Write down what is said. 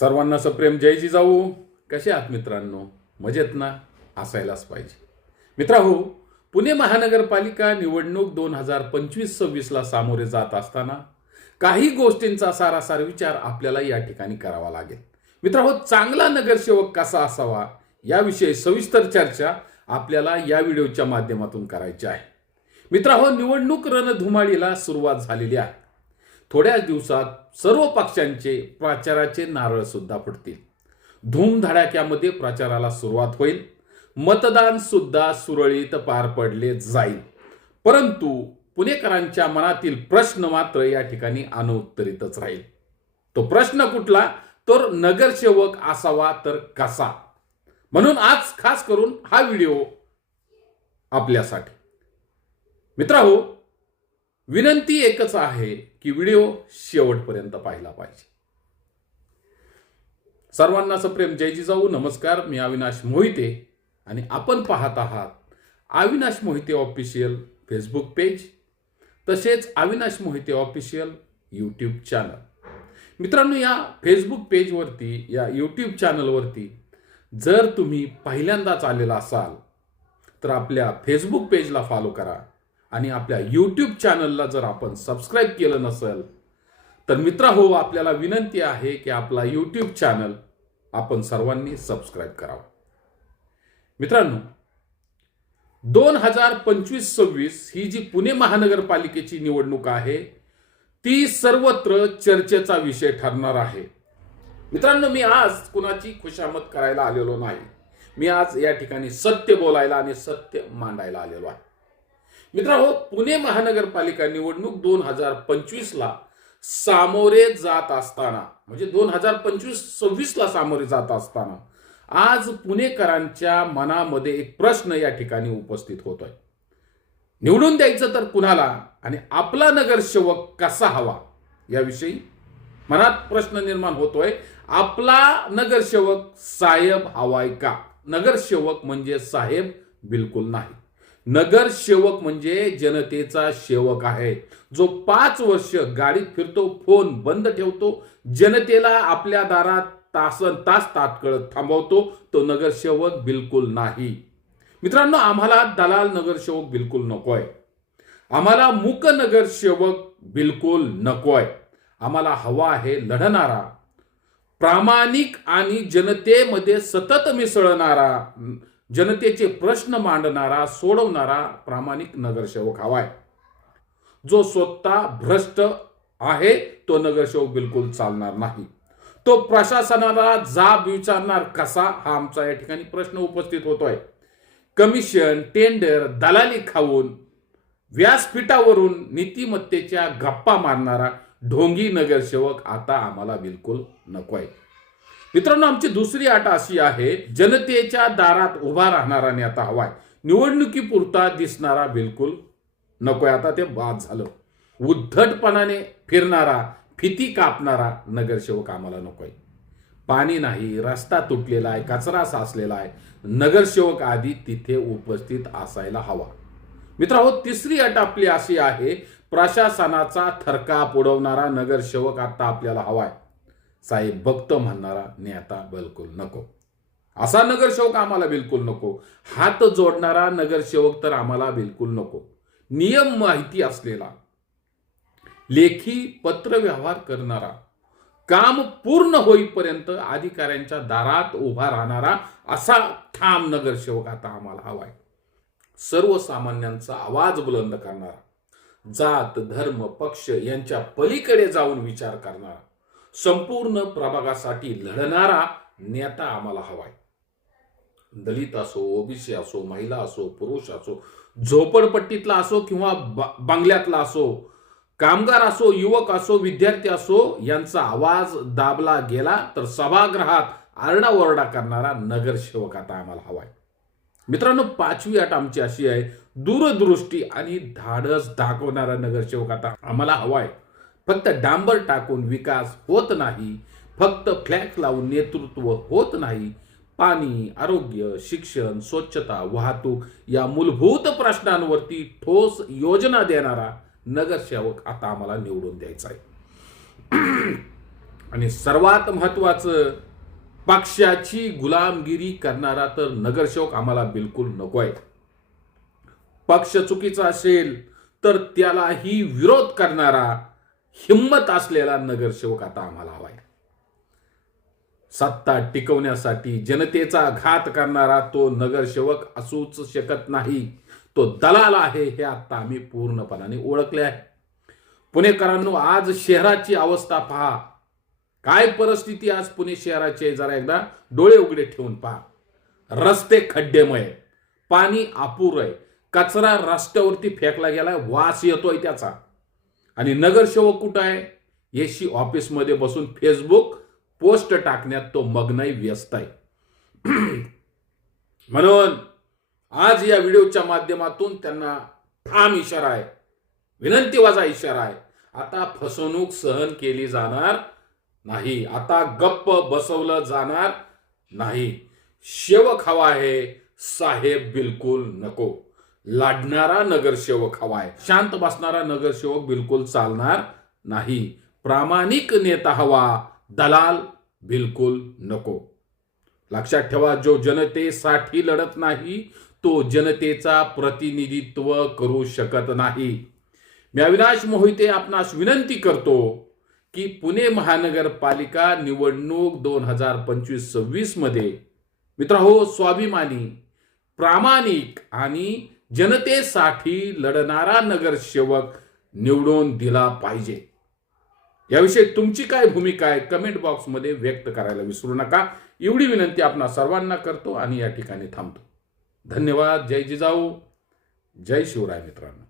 सर्वांना सप्रेम जय जिजाऊ. कसे आहात मित्रांनो? मजेत ना? असायलाच पाहिजे. मित्रांनो, पुणे महानगरपालिका निवडणूक 2025-26 ला सामोरे जात असताना काही गोष्टींचा सारासार विचार आपल्याला या ठिकाणी करावा लागेल. मित्रांनो, चांगला नगरसेवक कसा असावा याविषयी सविस्तर चर्चा आपल्याला या व्हिडिओच्या माध्यमातून करायची आहे. मित्रांनो, निवडणूक रणधुमाळीला सुरुवात झालेली आहे. थोड्याच दिवसात सर्व पक्षांचे प्रचाराचे नारळ सुद्धा फुटतील. धूमधडाक्यामध्ये प्रचाराला सुरुवात होईल. मतदान सुद्धा सुरळीत पार पडले जाईल. परंतु पुणेकरांच्या मनातील प्रश्न मात्र या ठिकाणी अनुत्तरितच राहील. तो प्रश्न कुठला? तर नगरसेवक असावा तर कसा? म्हणून आज खास करून हा व्हिडिओ आपल्यासाठी. मित्रांनो, विनंती एकच आहे की व्हिडिओ शेवटपर्यंत पाहिला पाहिजे. सर्वांना सप्रेम जय जिजाऊ. नमस्कार, मी अविनाश मोहिते आणि आपण पाहत आहात Avinash Mohite official Facebook page तसेच Avinash Mohite official YouTube channel. मित्रांनो, या फेसबुक पेजवरती या यूट्यूब चॅनलवरती जर तुम्ही पहिल्यांदाच आलेला असाल तर आपल्या फेसबुक पेजला फॉलो करा आणि आपल्या यूट्यूब चॅनलला जर आपण सबस्क्राईब केलं नसेल तर मित्रांनो, आपल्याला विनंती आहे की आपला यूट्यूब चॅनल आपण सर्वांनी सबस्क्राईब करावं. मित्रांनो, 2025-26 ही जी पुणे महानगरपालिकेची निवडणूक आहे ती सर्वत्र चर्चेचा विषय ठरणार आहे. मित्रांनो, मी आज कुणाची खुशामत करायला आलेलो नाही. मी आज या ठिकाणी सत्य बोलायला आणि सत्य मांडायला आलेलो आहे. मित्रांनो, पुणे महानगरपालिका निवडणूक 2025 ला सामोरे जात असताना म्हणजे 2025-26 ला सामोरे जात असताना आज पुणेकरांच्या मनामध्ये एक प्रश्न या ठिकाणी उपस्थित होतोय. निवडून द्यायचं तर कुणाला आणि आपला नगरसेवक कसा हवा याविषयी मनात प्रश्न निर्माण होतोय. आपला नगरसेवक साहेब हवाय का? नगरसेवक म्हणजे साहेब बिलकुल नाही. नगरसेवक म्हणजे जनतेचा सेवक आहे, जो 5 वर्ष गाडीत फिरतो, फोन बंद ठेवतो, जनतेला आपल्या दारात तासन तास तात्काळ थांबवतो. तो नगरसेवक बिलकुल नाही. मित्रांनो, आम्हाला दलाल नगरसेवक बिलकुल नकोय. आम्हाला मूक नगरसेवक बिलकुल नकोय. आम्हाला हवा आहे लढणारा, प्रामाणिक आणि जनतेमध्ये सतत मिसळणारा, जनतेचे प्रश्न मांडणारा, सोडवणारा प्रामाणिक नगरसेवक हवाय. जो स्वतः भ्रष्ट आहे तो नगरसेवक बिलकुल चालणार नाही. तो प्रशासनाला जाब विचारणार कसा, हा आमचा या ठिकाणी प्रश्न उपस्थित होतोय. कमिशन, टेंडर, दलाली खाऊन व्यासपीठावरून नीतिमत्तेच्या गप्पा मारणारा ढोंगी नगरसेवक आता आम्हाला बिलकुल नकोय. मित्रांनो, आमची दुसरी अट अशी आहे, जनतेच्या दारात उभा राहणारा नेता हवाय. निवडणुकीपुरता दिसणारा बिलकुल नकोय. आता ते बाद झालं. उद्धटपणाने फिरणारा, फिती कापणारा नगरसेवक आम्हाला नकोय. पाणी नाही, रस्ता तुटलेला आहे, कचरा साचलेला आहे, नगरसेवक आधी तिथे उपस्थित असायला हवा. मित्रांनो, तिसरी अट आपली अशी आहे, प्रशासनाचा थरकाप उडवणारा नगरसेवक आता आपल्याला हवाय. साहेब भक्त म्हणणारा नेता बिलकुल नको. असा नगरसेवक आम्हाला बिलकुल नको. हात जोडणारा नगरसेवक तर आम्हाला बिलकुल नको. नियम माहिती असलेला, लेखी पत्र व्यवहार करणारा, काम पूर्ण होईपर्यंत अधिकाऱ्यांच्या दारात उभा राहणारा असा ठाम नगरसेवक आता आम्हाला हवाय. सर्वसामान्यांचा आवाज बुलंद करणारा, जात धर्म पक्ष यांच्या पलीकडे जाऊन विचार करणारा, संपूर्ण प्रभागासाठी लढणारा नेता आम्हाला हवाय. दलित असो, ओबीसी असो, महिला असो, पुरुष असो, झोपडपट्टीतला असो किंवा बंगल्यातला असो, कामगार असो, युवक असो, विद्यार्थी असो, यांचा आवाज दाबला गेला तर सभागृहात आरडाओरडा करणारा नगरसेवक आता आम्हाला हवाय. मित्रांनो, 5वी अट आमची अशी आहे, दूरदृष्टी आणि धाडस दाखवणारा नगरसेवक आता आम्हाला हवाय. फक्त डांबर टाकून विकास होत नाही, फक्त फ्लॅग लावून नेतृत्व होत नाही. पाणी, आरोग्य, शिक्षण, स्वच्छता, वाहतूक या मूलभूत प्रश्नांवरती ठोस योजना देणारा नगरसेवक आता आम्हाला निवडून द्यायचा आहे. आणि सर्वात महत्वाचं, पक्षाची गुलामगिरी करणारा तर नगरसेवक आम्हाला बिलकुल नको आहे. पक्ष चुकीचा असेल तर त्यालाही विरोध करणारा हिम्मत असलेला नगरसेवक आता आम्हाला हवाय. सत्ता टिकवण्यासाठी जनतेचा घात करणारा तो नगरसेवक असूच शकत नाही. तो दलाल आहे हे आता आम्ही पूर्णपणाने ओळखले आहे. पुणेकरांनो, आज शहराची अवस्था पहा. काय परिस्थिती आज पुणे शहराची आहे, जरा एकदा डोळे उघडे ठेवून पहा. रस्ते खड्डेमय, पाणी अपुर आहे, कचरा रस्त्यावरती फेकला गेलाय, वास येतोय त्याचा. आणि नगरसेवक कुठं आहे? एसी ऑफिसमध्ये बसून फेसबुक पोस्ट टाकण्यात तो मग्नही व्यस्त आहे. म्हणून आज या व्हिडिओच्या माध्यमातून त्यांना ठाम इशारा आहे, विनंतीवाजा इशारा आहे. आता फसवणूक सहन केली जाणार नाही. आता गप्प बसवलं जाणार नाही. सेवक हवा आहे, साहेब बिलकुल नको. लाडणारा नगरसेवक हवा आहे, शांत बसणारा नगरसेवक बिलकुल चालणार नाही. प्रामाणिक नेता हवा, दलाल बिलकुल नको. लक्षात ठेवा, जो जनतेसाठी लढत नाही तो जनतेचा प्रतिनिधित्व करू शकत नाही. मी अविनाश मोहिते आपणास विनंती करतो की पुणे महानगरपालिका निवडणूक 2025-26 मध्ये मित्रहो, स्वाभिमानी, प्रामाणिक आणि जनतेसाठी लढणारा नगरसेवक निवडून दिला पाहिजे. याविषयी तुमची काय भूमिका आहे कमेंट बॉक्समध्ये व्यक्त करायला विसरू नका. एवढी विनंती आपणा सर्वांना करतो आणि या ठिकाणी थांबतो. धन्यवाद. जय जिजाऊ, जय शिवराय मित्रांनो.